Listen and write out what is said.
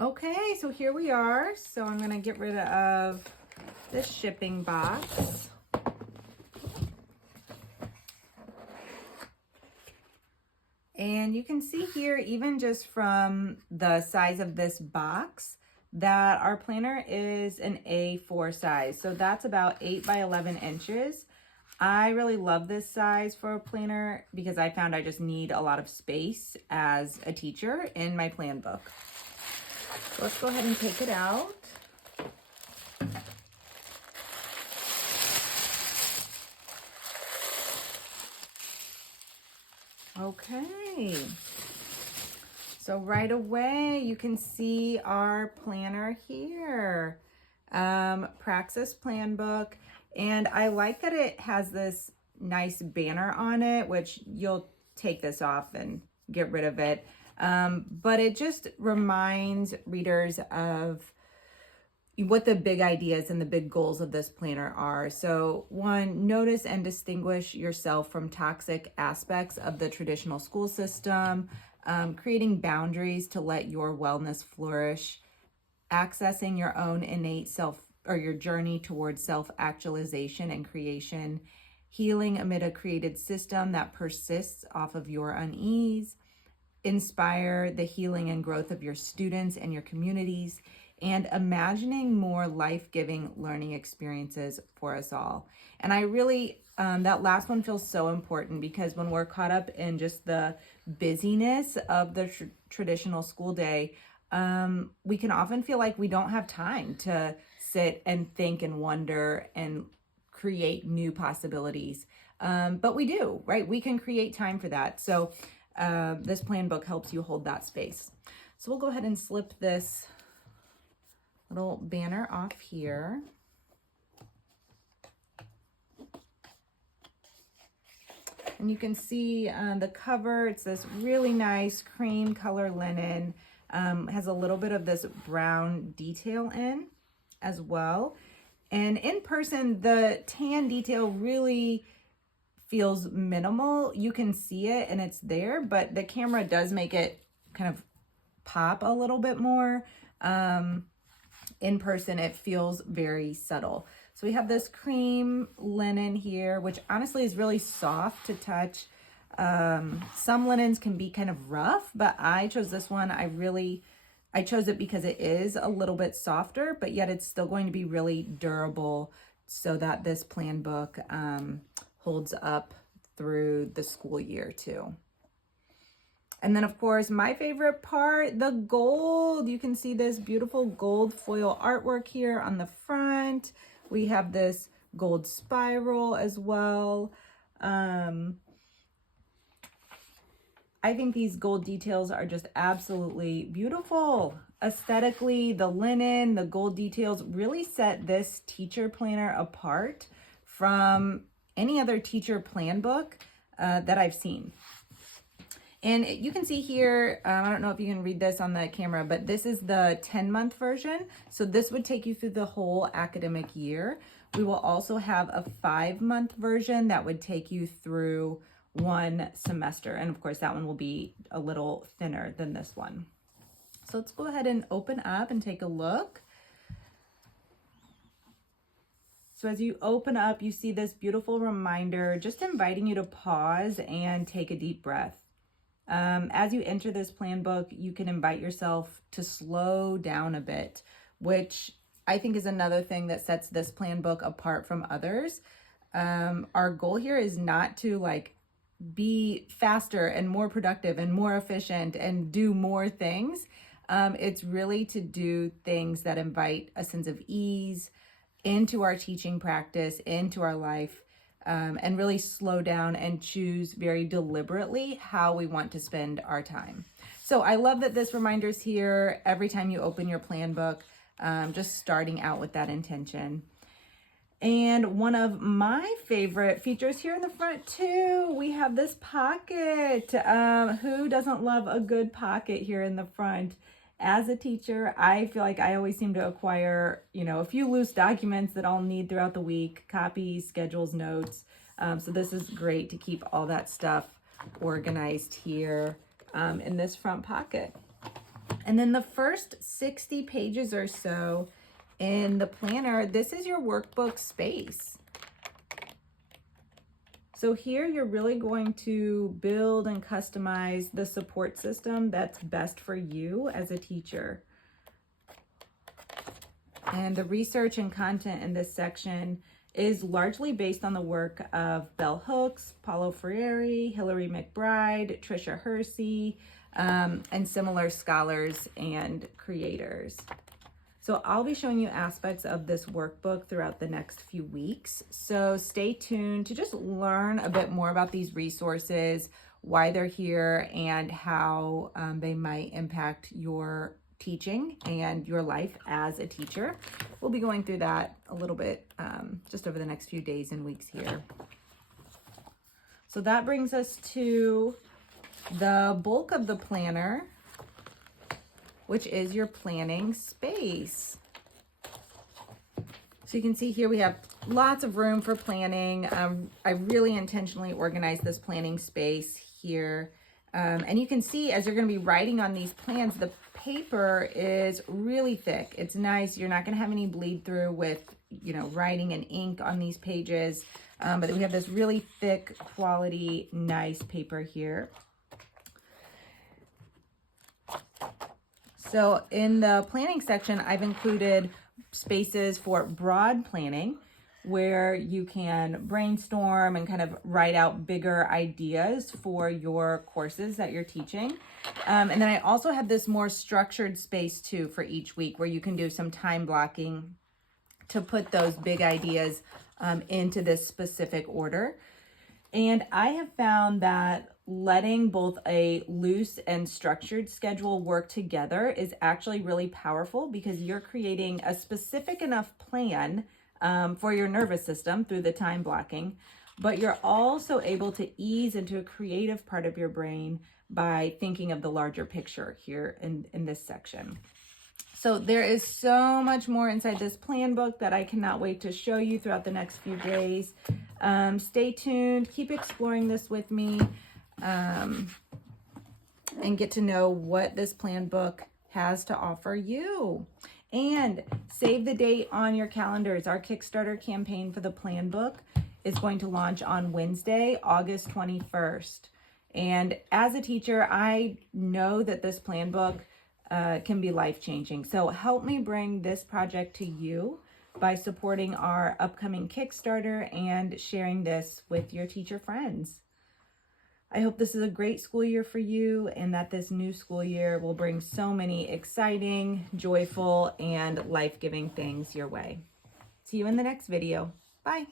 Okay, so here we are. So I'm going to get rid of this shipping box. And you can see here, even just from the size of this box, that our planner is an A4 size. So that's about 8 by 11 inches. I really love this size for a planner because I found I just need a lot of space as a teacher in my plan book. So let's go ahead and take it out. Okay. So right away, you can see our planner here, Praxis Plan Book. And I like that it has this nice banner on it, which you'll take this off and get rid of it. But it just reminds readers of what the big ideas and the big goals of this planner are. So one, notice and distinguish yourself from toxic aspects of the traditional school system, creating boundaries to let your wellness flourish, accessing your own innate self or your journey towards self-actualization and creation, healing amid a created system that persists off of your unease, inspire the healing and growth of your students and your communities, and imagining more life-giving learning experiences for us all. And I really, that last one feels so important because when we're caught up in just the busyness of the traditional school day, we can often feel like we don't have time to sit and think and wonder and create new possibilities. But we do, right? We can create time for that. So this plan book helps you hold that space. So we'll go ahead and slip this little banner off here. And you can see the cover, it's this really nice cream color linen, has a little bit of this brown detail in as well. And in person, the tan detail really feels minimal. You can see it and it's there, but the camera does make it kind of pop a little bit more. In person, it feels very subtle. So we have this cream linen here, which honestly is really soft to touch. Some linens can be kind of rough, but I chose this one. I chose it because it is a little bit softer, but yet it's still going to be really durable so that this plan book holds up through the school year too. And then, of course, my favorite part, the gold. You can see this beautiful gold foil artwork here on the front. We have this gold spiral as well. I think these gold details are just absolutely beautiful. Aesthetically, the linen, the gold details really set this teacher planner apart from any other teacher plan book that I've seen. And you can see here, I don't know if you can read this on the camera, but this is the 10-month version. So this would take you through the whole academic year. We will also have a 5-month version that would take you through one semester. And of course, that one will be a little thinner than this one. So let's go ahead and open up and take a look. So as you open up, you see this beautiful reminder, just inviting you to pause and take a deep breath. As you enter this plan book, you can invite yourself to slow down a bit, which I think is another thing that sets this plan book apart from others. Our goal here is not to be faster and more productive and more efficient and do more things. It's really to do things that invite a sense of ease into our teaching practice, into our life. And really slow down and choose very deliberately how we want to spend our time. So I love that this reminder is here every time you open your plan book, just starting out with that intention. And one of my favorite features here in the front too, we have this pocket. Who doesn't love a good pocket here in the front? As a teacher, I feel like I always seem to acquire, a few loose documents that I'll need throughout the week, copies, schedules, notes. So this is great to keep all that stuff organized here in this front pocket. And then the first 60 pages or so in the planner, this is your workbook space. So here you're really going to build and customize the support system that's best for you as a teacher. And the research and content in this section is largely based on the work of Bell Hooks, Paulo Freire, Hilary McBride, Tricia Hersey, and similar scholars and creators. So I'll be showing you aspects of this workbook throughout the next few weeks. So stay tuned to just learn a bit more about these resources, why they're here, and how they might impact your teaching and your life as a teacher. We'll be going through that a little bit just over the next few days and weeks here. So that brings us to the bulk of the planner, which is your planning space. So you can see here we have lots of room for planning. I really intentionally organized this planning space here. And you can see as you're gonna be writing on these plans, the paper is really thick. It's nice. You're not gonna have any bleed through with, writing and ink on these pages. But we have this really thick quality, nice paper here. So in the planning section, I've included spaces for broad planning where you can brainstorm and kind of write out bigger ideas for your courses that you're teaching. And then I also have this more structured space too for each week where you can do some time blocking to put those big ideas into this specific order. And I have found that letting both a loose and structured schedule work together is actually really powerful because you're creating a specific enough plan for your nervous system through the time blocking, but you're also able to ease into a creative part of your brain by thinking of the larger picture here in this section. So there is so much more inside this plan book that I cannot wait to show you throughout the next few days. Stay tuned, keep exploring this with me, and get to know what this plan book has to offer you. And save the date on your calendars. Our Kickstarter campaign for the plan book is going to launch on Wednesday, August 21st. And as a teacher, I know that this plan book can be life-changing. So help me bring this project to you by supporting our upcoming Kickstarter and sharing this with your teacher friends. I hope this is a great school year for you and that this new school year will bring so many exciting, joyful, and life-giving things your way. See you in the next video. Bye.